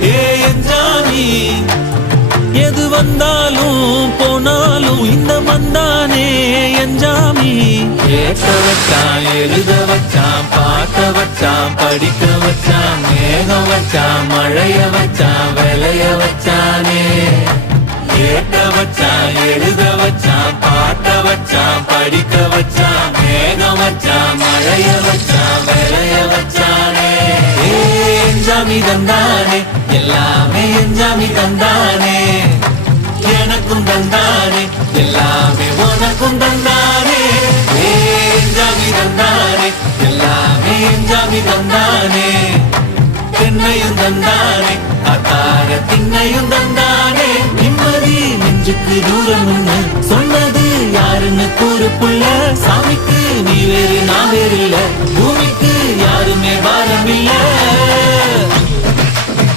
எஞ்சாமி எது வந்தாலும் போனாலும் இந்த மந்தானே எஞ்சாமி கேட்க வச்சான் எழுத வச்சான் பாட்ட வச்சான் படிக்க வச்சான் மேகம் வச்சான் மழைய வச்சான் விளைய வச்சானே கேட்க வச்சான் எழுத வச்சான் பாட்ட வச்சான் படிக்க வச்சான் மேகம் வச்சான் மழைய வச்சான் விளைய வச்சானே எஞ்சாமி தந்தானே எல்லாமே எஞ்சாமி தந்தானே எனக்கும் தந்தானே எல்லாமே உனக்கும் தந்தானே எஞ்சாமி தந்தானே எல்லாமே எஞ்சாமி தந்தானே தென்னையும் தந்தானே அத்தார திண்ணையும் தந்தானே நிம்மதி நெஞ்சுக்கு தூரம் சொன்னது யாருன்னு கூறு புள்ள சாமிக்கு நீ வேறு நான் வேறு இல்ல பூமிக்கு யாருமே பாரம் இல்ல